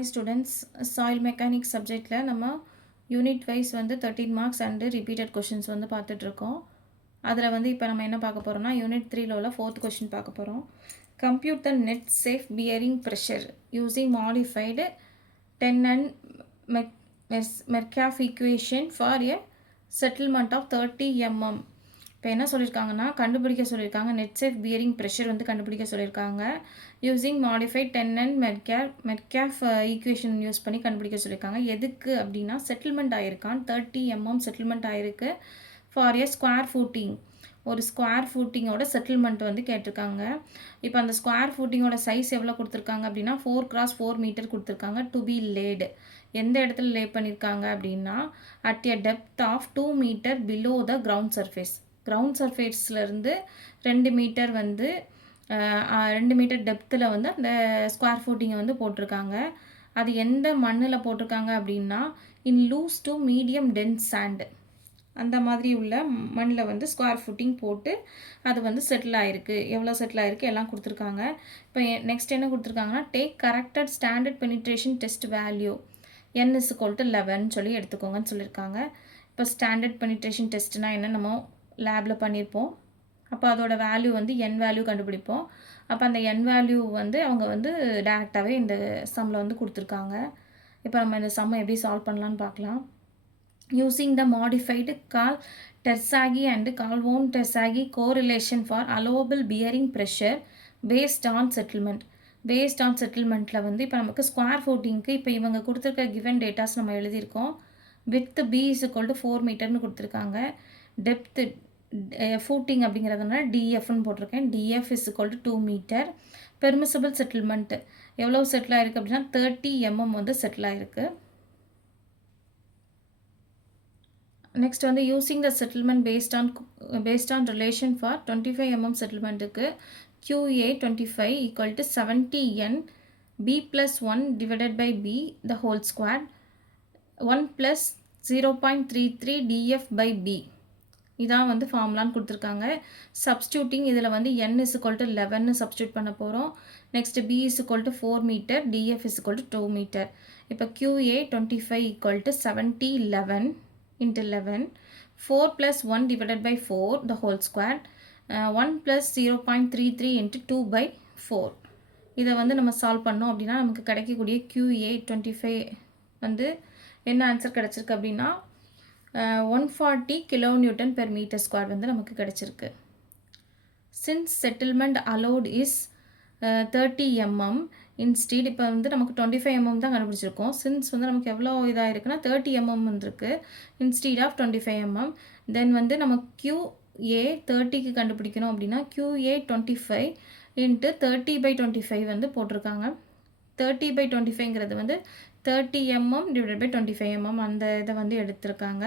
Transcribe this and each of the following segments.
Hi students, soil mechanics subjectல நம்ம unit wise வந்து 13 marks and repeated questions வந்து பார்த்துட்ருக்கோம். அதில் வந்து இப்போ நம்ம என்ன பார்க்க போகிறோம்னா யூனிட் 3ல உள்ள 4th கொஷின் பார்க்க போகிறோம். Compute the net safe bearing pressure using modified 10 and Metcalfe equation for a settlement of 30 mm. இப்போ என்ன சொல்லியிருக்காங்கன்னா கண்டுபிடிக்க சொல்லியிருக்காங்க. நெட் சேஃப் பியரிங் ப்ரெஷர் வந்து கண்டுபிடிக்க சொல்லியிருக்காங்க. Using modified 10 and Metcalfe equation use பண்ணி கண்டுபிடிக்க சொல்லியிருக்காங்க. எதுக்கு அப்படின்னா செட்டில்மெண்ட் ஆகிருக்கான் 30 mm செட்டில்மெண்ட் ஆகிருக்கு ஃபார் எ ஸ்கொயர் ஃபூட்டிங். ஒரு ஸ்கொயர் ஃபூட்டிங்கோட செட்டில்மெண்ட் வந்து கேட்டிருக்காங்க. இப்போ அந்த ஸ்கொயர் ஃபூட்டிங்கோட சைஸ் எவ்வளோ கொடுத்துருக்காங்க அப்படின்னா 4x4 மீட்டர் கொடுத்துருக்காங்க. டு பி லேடு எந்த இடத்துல லே பண்ணியிருக்காங்க அப்படின்னா at a depth of 2 metre below the ground surface. Ground சர்ஃபேஸ்லேருந்து 2 மீட்டர் வந்து 2 மீட்டர் டெப்த்தில் வந்து அந்த ஸ்கொயர் ஃபூட்டிங்கை வந்து போட்டிருக்காங்க. அது எந்த மண்ணில் போட்டிருக்காங்க அப்படின்னா in loose to medium dense sand, அந்த மாதிரி உள்ள மண்ணில் வந்து ஸ்கொயர் ஃபுட்டிங் போட்டு அது வந்து செட்டில் ஆகிருக்கு. எவ்வளோ செட்டில் ஆகிருக்கு எல்லாம் கொடுத்துருக்காங்க. இப்போ நெக்ஸ்ட் என்ன கொடுத்துருக்காங்கன்னா take corrected standard penetration test value n is equal to 11 சொல்லி எடுத்துக்கோங்கன்னு சொல்லியிருக்காங்க. இப்போ ஸ்டாண்டர்ட் பெனிட்ரேஷன் டெஸ்ட்னால் என்ன நம்ம லேபில் பண்ணியிருப்போம். அப்போ அதோட வேல்யூ வந்து n வேல்யூ கண்டுபிடிப்போம். அப்போ அந்த n வேல்யூ வந்து அவங்க வந்து டேரெக்டாகவே இந்த சம்மில் வந்து கொடுத்துருக்காங்க. இப்போ நம்ம இந்த சம்மை எப்படி சால்வ் பண்ணலான்னு பார்க்கலாம். Using the modified Karl-Terzaghi and Calhoun-Terzaghi correlation for allowable bearing pressure based on settlement. Based on செட்டில்மெண்ட்டில் வந்து இப்போ நமக்கு ஸ்கொயர் ஃபூட்டிங்க்கு இப்போ இவங்க கொடுத்துருக்க கிவன் டேட்டாஸ் நம்ம எழுதியிருக்கோம். Width B is equal to 4 மீட்டர்னு கொடுத்துருக்காங்க. டெப்த்து ஃபூட்டிங் அப்படிங்கிறதுனால டிஎஃப்னு போட்டிருக்கேன். DF is equal to 2 metre. Permissible settlement எவ்வளோ செட்டில் ஆகிருக்கு அப்படின்னா 30 mm வந்து செட்டில் ஆகிருக்கு. நெக்ஸ்ட் வந்து using the settlement based on relation for 25 mm செட்டில்மெண்ட்டுக்கு QA 25 equal to 70n B plus 1 divided by B the whole square 1 plus 0.33 DF by B. இதான் வந்து ஃபார்முலான்னு கொடுத்துருக்காங்க. சப்ஸ்டியூட்டிங் இதில் வந்து n is equal to 11 substitute பண்ண போகிறோம். Next B is equal to 4 metre, DF is equal to 2 metre. இப்போ QA 25 equal to 70 11 into 11 4 plus 1 divided by 4 the whole square 1 plus 0.33 into 2 by 4. இதை வந்து நம்ம சால்வ் பண்ணோம் அப்படின்னா நமக்கு கிடைக்கக்கூடிய QA 25 வந்து என்ன ஆன்சர் கிடச்சிருக்கு அப்படின்னா 140 kN per meter square வந்து நமக்கு கிடச்சிருக்கு. Since settlement allowed is 30 mm instead இப்போ வந்து நமக்கு 25 mm தான் கண்டுபிடிச்சிருக்கோம். சின்ஸ் வந்து நமக்கு எவ்வளோ இதாக இருக்குன்னா 30 mm வந்துருக்கு இன்ஸ்டீட் ஆஃப் 25 mm. தென் வந்து நம்ம QA 30க்கு கண்டுபிடிக்கணும் அப்படின்னா QA 25 இன்ட்டு 30/25 வந்து போட்டிருக்காங்க. 30/25ங்கிறது வந்து 30 mm divided by 25 mm அந்த இதை வந்து எடுத்திருக்காங்க.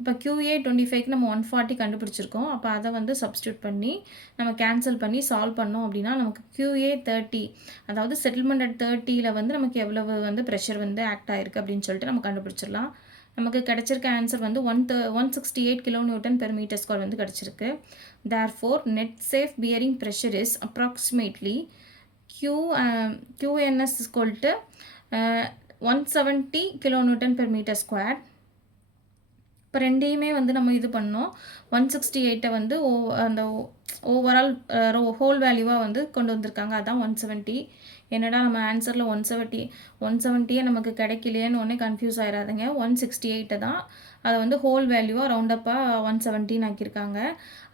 இப்போ QA 25க்கு நம்ம 140 கண்டுபிடிச்சிருக்கோம். அப்போ அதை வந்து சப்ஸ்டியூட் பண்ணி நம்ம கேன்சல் பண்ணி சால்வ் பண்ணோம் அப்படின்னா நமக்கு QA 30 அதாவது செட்டில்மெண்ட் அட் 30ல் வந்து நமக்கு எவ்வளவு வந்து ப்ரெஷர் வந்து ஆக்ட் ஆகிருக்கு அப்படின்னு சொல்லிட்டு நம்ம கண்டுபிடிச்சிடலாம். நமக்கு கிடச்சிருக்க ஆன்சர் வந்து 168 kN per meter square வந்து கிடச்சிருக்கு. Therefore net safe bearing pressure is approximately QNS is equal to 170 kN per meter square. இப்போ ரெண்டையுமே வந்து நம்ம இது பண்ணோம். 168 வந்து அந்த ஓவரால் ஹோல் வேல்யூவாக வந்து கொண்டு வந்திருக்காங்க. அதான் 170. என்னடா நம்ம ஆன்சரில் 170 நமக்கு கிடைக்கலையேன்னு ஒன்றே கன்ஃபியூஸ் ஆகிடாதுங்க. 168 தான் அதை வந்து ஹோல் வேல்யூவாக ரவுண்டப்பாக 170 ஆக்கியிருக்காங்க.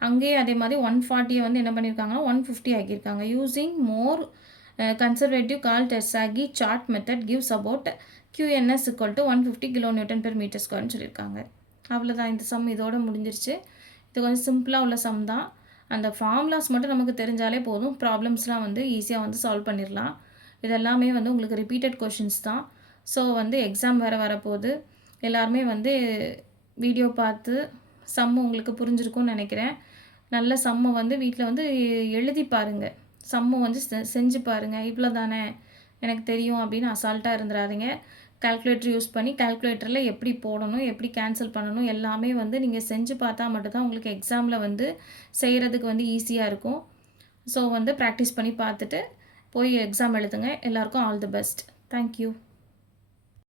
அங்கேயே அதே மாதிரி 140 வந்து என்ன பண்ணியிருக்காங்கன்னா 150 ஆக்கியிருக்காங்க. Using more conservative Karl-Terzaghi chart method gives about QNS equal to 150 kN per meter square சொல்லியிருக்காங்க. அவ்வளோதான், இந்த சம் இதோட முடிஞ்சிருச்சு. இது கொஞ்சம் சிம்பிளாக உள்ள சம் தான். அந்த ஃபார்முலாஸ் மட்டும் நமக்கு தெரிஞ்சாலே போதும், ப்ராப்ளம்ஸ்லாம் வந்து ஈஸியாக வந்து சால்வ் பண்ணிடலாம். இதெல்லாமே வந்து உங்களுக்கு ரிப்பீட்டட் கொஷின்ஸ் தான். ஸோ வந்து எக்ஸாம் வேறு வரப்போகுது. எல்லாருமே வந்து வீடியோ பார்த்து சம்மு உங்களுக்கு புரிஞ்சிருக்கும்னு நினைக்கிறேன். நல்ல சம்மை வந்து வீட்டில் வந்து எழுதி பாருங்கள். சம்மு வந்து செஞ்சு பாருங்கள். இவ்வளோ தானே எனக்கு தெரியும் அப்படின்னு அசால்ட்டாக இருந்துடாதீங்க. கால்குலேட்டர் யூஸ் பண்ணி கால்குலேட்டரில் எப்படி போடணும், எப்படி கேன்சல் பண்ணணும் எல்லாமே வந்து நீங்கள் செஞ்சு பார்த்தா மட்டும்தான் உங்களுக்கு எக்ஸாமில் வந்து செய்கிறதுக்கு வந்து ஈஸியாக இருக்கும். ஸோ வந்து ப்ராக்டிஸ் பண்ணி பார்த்துட்டு போய் எக்ஸாம் எழுதுங்க. எல்லாருக்கும் ஆல் தி பெஸ்ட். தேங்க்யூ.